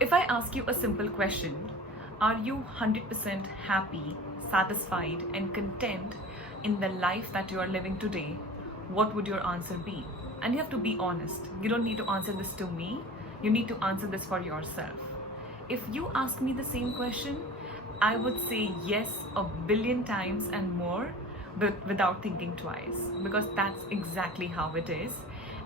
If I ask you a simple question, are you 100% happy, satisfied, and content in the life that you are living today? What would your answer be? And you have to be honest. You don't need to answer this to me, you need to answer this for yourself. If you ask me the same question, I would say yes a billion times and more, but without thinking twice, because that's exactly how it is.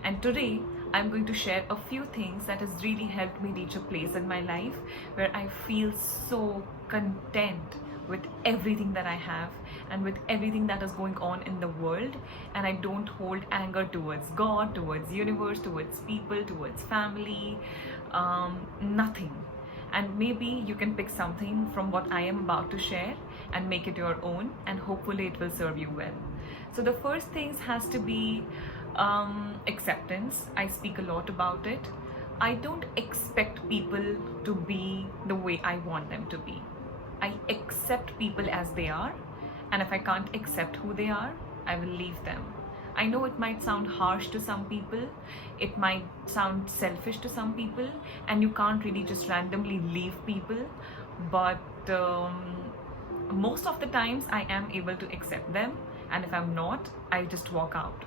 And today, I'm going to share a few things that has really helped me reach a place in my life where I feel so content with everything that I have and with everything that is going on in the world, and I don't hold anger towards God, towards universe, towards people, towards family, nothing. And maybe you can pick something from what I am about to share and make it your own, and hopefully it will serve you well. So the first things has to be acceptance. I speak a lot about it. I don't expect people to be the way I want them to be. I accept people as they are, and if I can't accept who they are, I will leave them. I know it might sound harsh to some people, it might sound selfish to some people, and you can't really just randomly leave people, but most of the times I am able to accept them, and if I'm not, I just walk out.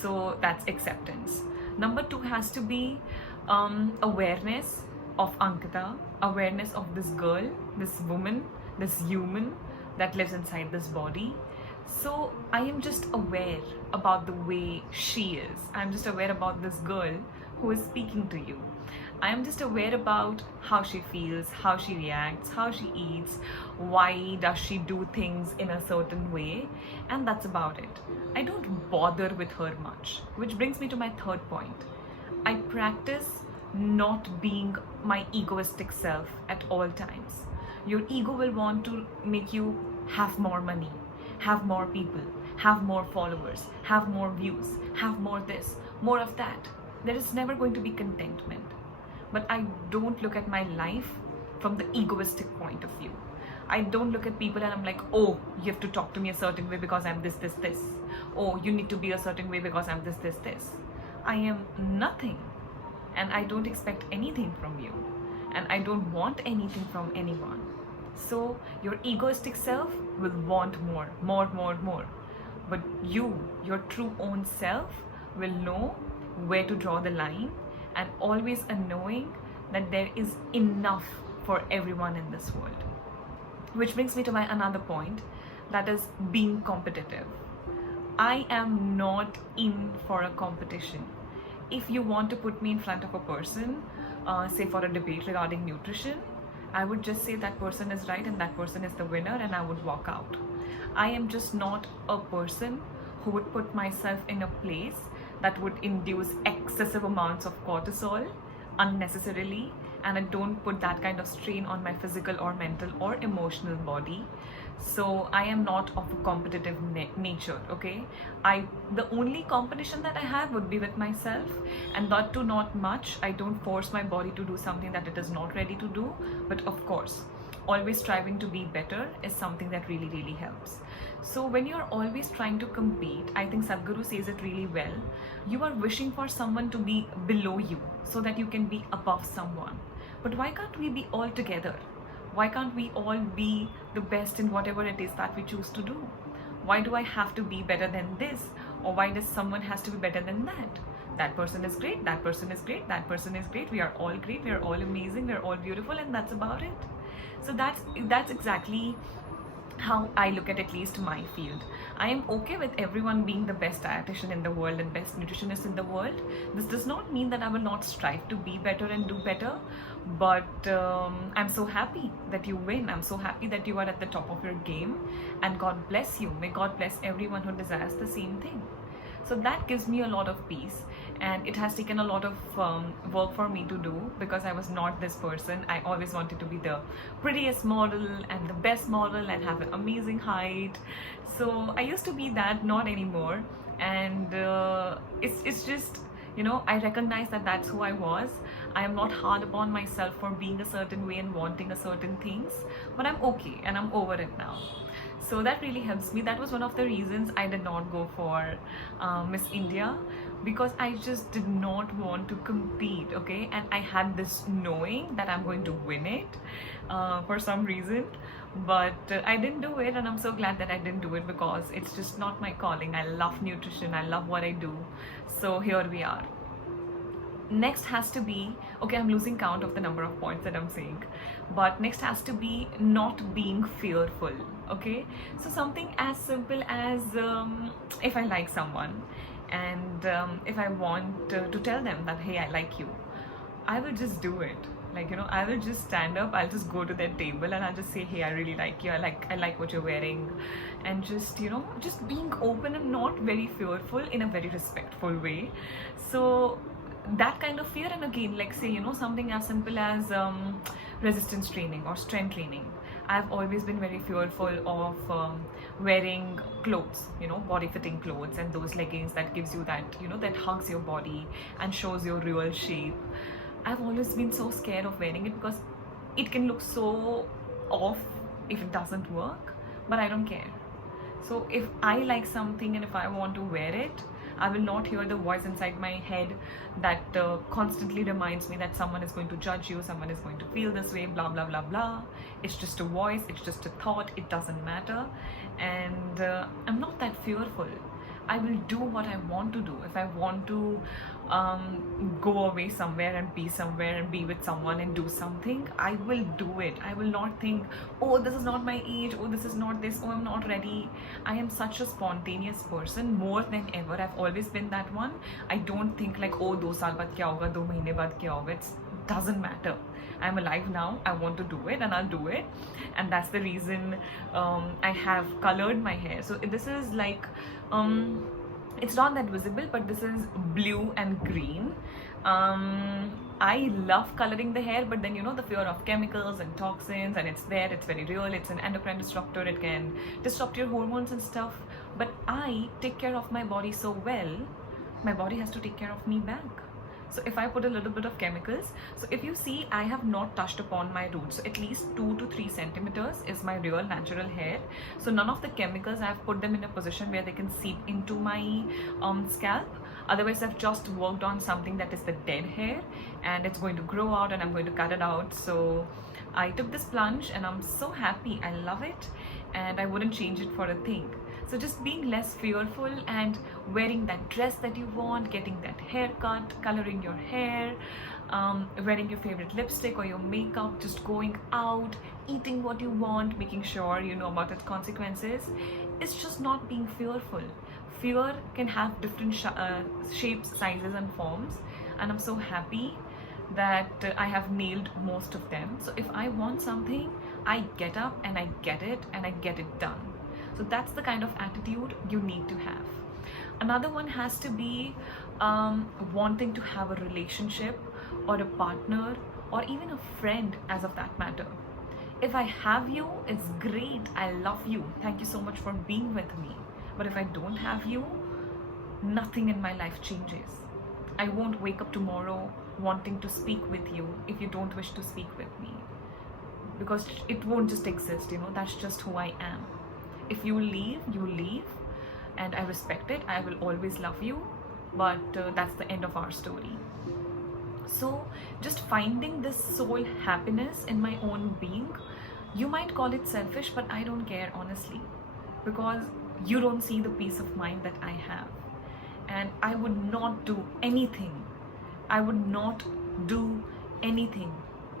So that's acceptance. Number two has to be awareness of Ankita, awareness of this girl, this woman, this human that lives inside this body. So I am just aware about the way she is. I'm just aware about this girl who is speaking to you. I am just aware about how she feels, how she reacts, how she eats, why does she do things in a certain way, and that's about it. I don't bother with her much, which brings me to my third point. I practice not being my egoistic self at all times. Your ego will want to make you have more money, have more people, have more followers, have more views, have more this, more of that. There is never going to be contentment. But I don't look at my life from the egoistic point of view. I don't look at people and I'm like, oh, you have to talk to me a certain way because I'm this, this, this. Oh, you need to be a certain way because I'm this, this, this. I am nothing, and I don't expect anything from you, and I don't want anything from anyone. So your egoistic self will want more, more, more, more. But you, your true own self, will know where to draw the line, and always a knowing that there is enough for everyone in this world. Which brings me to my another point, that is being competitive. I am not in for a competition. If you want to put me in front of a person, say for a debate regarding nutrition, I would just say that person is right and that person is the winner, and I would walk out. I am just not a person who would put myself in a place that would induce excessive amounts of cortisol unnecessarily, and I don't put that kind of strain on my physical or mental or emotional body. So I am not of a competitive nature, okay? The only competition that I have would be with myself, and that too not much. I don't force my body to do something that it is not ready to do, but of course, always striving to be better is something that really, really helps. So when you're always trying to compete, I think Sadhguru says it really well, you are wishing for someone to be below you so that you can be above someone. But why can't we be all together? Why can't we all be the best in whatever it is that we choose to do? Why do I have to be better than this? Or why does someone has to be better than that? That person is great, that person is great, that person is great, we are all great, we are all amazing, we are all beautiful, and that's about it. So that's exactly how I look at least my field. I am okay with everyone being the best dietitian in the world and best nutritionist in the world. This does not mean that I will not strive to be better and do better, but I'm so happy that you win. I'm so happy that you are at the top of your game, and God bless you. May God bless everyone who desires the same thing. So that gives me a lot of peace, and it has taken a lot of work for me to do, because I was not this person. I always wanted to be the prettiest model and the best model and have an amazing height. So I used to be that, not anymore. And it's just, I recognize that that's who I was. I am not hard upon myself for being a certain way and wanting a certain things, but I'm okay and I'm over it now. So that really helps me. That was one of the reasons I did not go for Miss India, because I just did not want to compete, okay? And I had this knowing that I'm going to win it for some reason, but I didn't do it, and I'm so glad that I didn't do it because it's just not my calling. I love nutrition, I love what I do, so here we are. Next has to be, okay, I'm losing count of the number of points that I'm saying, but next has to be not being fearful, okay? So something as simple as if I like someone and if I want to tell them that, hey, I like you, I will just do it. Like, you know, I will just stand up, I'll just go to their table and I'll just say, hey, I really like you, I like what you're wearing, and just, you know, just being open and not very fearful, in a very respectful way. So that kind of fear. And again, like, say, you know, something as simple as resistance training or strength training. I've always been very fearful of wearing clothes, you know, body fitting clothes and those leggings that gives you that, you know, that hugs your body and shows your real shape. I've always been so scared of wearing it because it can look so off if it doesn't work, but I don't care. So if I like something and if I want to wear it, I will not hear the voice inside my head that constantly reminds me that someone is going to judge you, someone is going to feel this way, blah, blah, blah, blah. It's just a voice, it's just a thought, it doesn't matter. And I'm not that fearful. I will do what I want to do. If I want to go away somewhere and be with someone and do something, I will do it. I will not think, oh, this is not my age, oh, this is not this, oh, I'm not ready. I am such a spontaneous person, more than ever. I've always been that one. I don't think like, oh, 2 saal baad kya hoga, 2 mahine baad kya hoga. It doesn't matter. I'm alive now, I want to do it and I'll do it. And that's the reason I have colored my hair. So this is like, it's not that visible, but this is blue and green. I love coloring the hair, but then, you know, the fear of chemicals and toxins, and it's there, it's very real, it's an endocrine disruptor, it can disrupt your hormones and stuff. But I take care of my body so well, my body has to take care of me back. So if I put a little bit of chemicals, so if you see, I have not touched upon my roots. So at least 2 to 3 centimeters is my real natural hair. So none of the chemicals, I have put them in a position where they can seep into my scalp. Otherwise, I've just worked on something that is the dead hair and it's going to grow out and I'm going to cut it out. So I took this plunge and I'm so happy. I love it and I wouldn't change it for a thing. So just being less fearful and wearing that dress that you want, getting that haircut, coloring your hair, wearing your favorite lipstick or your makeup, just going out, eating what you want, making sure you know about its consequences. It's just not being fearful. Fear can have different shapes, sizes and forms, and I'm so happy that I have nailed most of them. So if I want something, I get up and I get it and I get it done. So that's the kind of attitude you need to have. Another one has to be wanting to have a relationship or a partner or even a friend, as of that matter. If I have you, it's great. I love you. Thank you so much for being with me. But if I don't have you, nothing in my life changes. I won't wake up tomorrow wanting to speak with you if you don't wish to speak with me, because it won't just exist, you know. That's just who I am. If you leave, you leave, and I respect it. I will always love you, but that's the end of our story. So just finding this soul happiness in my own being, you might call it selfish, but I don't care, honestly, because you don't see the peace of mind that I have. And I would not do anything, I would not do anything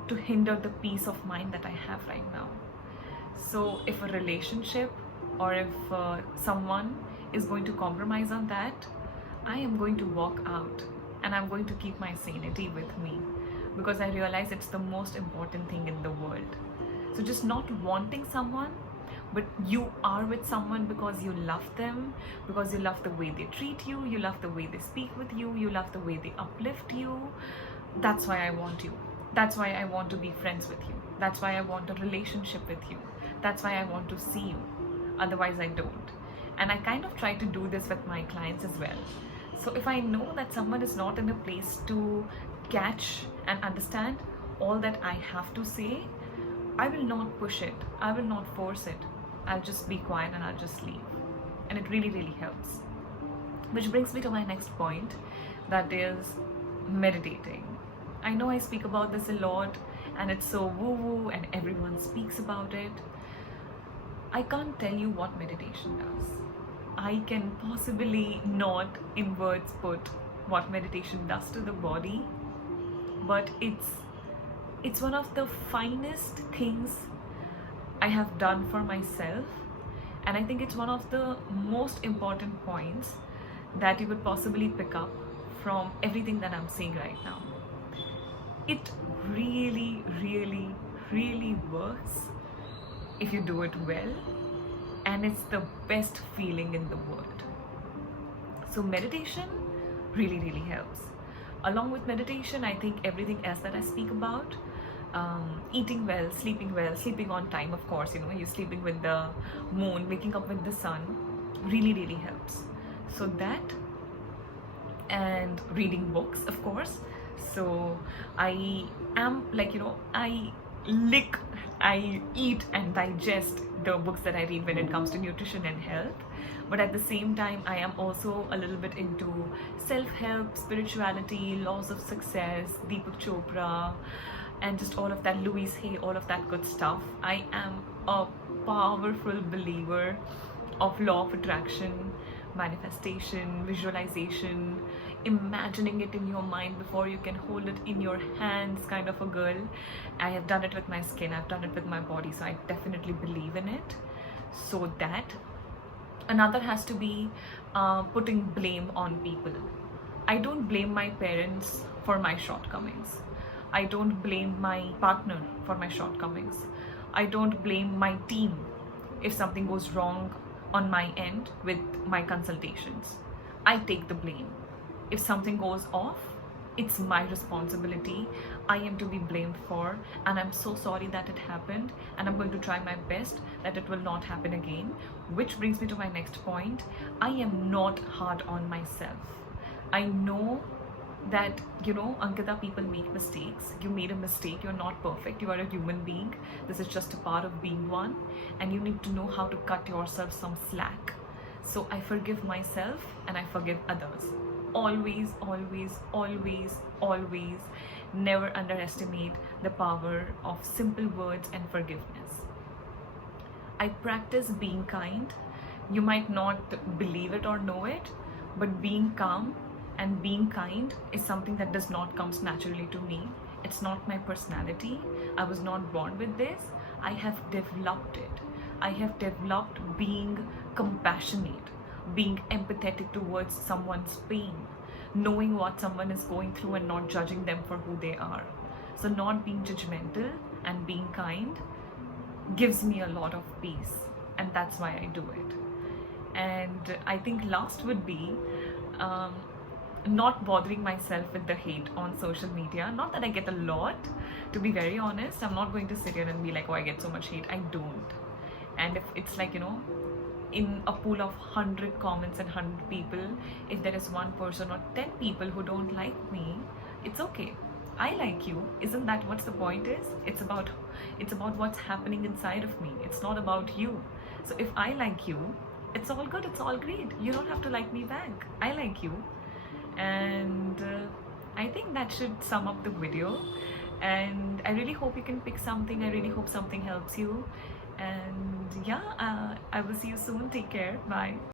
to hinder the peace of mind that I have right now. So if a relationship or if someone is going to compromise on that, I am going to walk out and I'm going to keep my sanity with me, because I realize it's the most important thing in the world. So just not wanting someone, but you are with someone because you love them, because you love the way they treat you, you love the way they speak with you, you love the way they uplift you. That's why I want you. That's why I want to be friends with you. That's why I want a relationship with you. That's why I want to see you. Otherwise I don't. And I kind of try to do this with my clients as well. So if I know that someone is not in a place to catch and understand all that I have to say, I will not push it. I will not force it. I'll just be quiet and I'll just leave. And it really, really helps. Which brings me to my next point, that is meditating. I know I speak about this a lot and it's so woo-woo and everyone speaks about it. I can't tell you what meditation does. I can possibly not in words put what meditation does to the body, but it's one of the finest things I have done for myself, and I think it's one of the most important points that you would possibly pick up from everything that I'm saying right now. It really, really, really works if you do it well, and it's the best feeling in the world. So meditation really, really helps. Along with meditation, I think everything else that I speak about, eating well, sleeping on time, of course, you're sleeping with the moon, waking up with the sun, really, really helps. So that, and reading books, of course. So I am I eat and digest the books that I read when it comes to nutrition and health. But at the same time, I am also a little bit into self-help, spirituality, laws of success, Deepak Chopra, and just all of that, Louise Hay, all of that good stuff. I am a powerful believer of law of attraction, manifestation, visualization, imagining it in your mind before you can hold it in your hands kind of a girl. I have done it with my skin, I've done it with my body, so I definitely believe in it. So that. Another has to be putting blame on people. I don't blame my parents for my shortcomings. I don't blame my partner for my shortcomings. I don't blame my team if something goes wrong on my end with my consultations. I take the blame. If something goes off, it's my responsibility. I am to be blamed for, and I'm so sorry that it happened, and I'm going to try my best that it will not happen again. Which brings me to my next point. I am not hard on myself. I know that, Ankita, people make mistakes. You made a mistake, you're not perfect, you are a human being. This is just a part of being one, and you need to know how to cut yourself some slack. So I forgive myself and I forgive others. Always, always, always, always never underestimate the power of simple words and forgiveness. I practice being kind. You might not believe it or know it, but being calm and being kind is something that does not come naturally to me. It's not my personality. I was not born with this. I have developed it. I have developed being compassionate, being empathetic towards someone's pain, knowing what someone is going through and not judging them for who they are. So not being judgmental and being kind gives me a lot of peace, and that's why I do it. And I think last would be not bothering myself with the hate on social media. Not that I get a lot, to be very honest. I'm not going to sit here and be like, oh, I get so much hate. I don't. And if it's like, in a pool of 100 comments and 100 people, if there is one person or 10 people who don't like me, it's okay. I like you. Isn't that what the point is? It's about what's happening inside of me. It's not about you. So if I like you, it's all good, it's all great. You don't have to like me back. I like you. And I think that should sum up the video. And I really hope you can pick something. I really hope something helps you. And yeah, I will see you soon. Take care. Bye.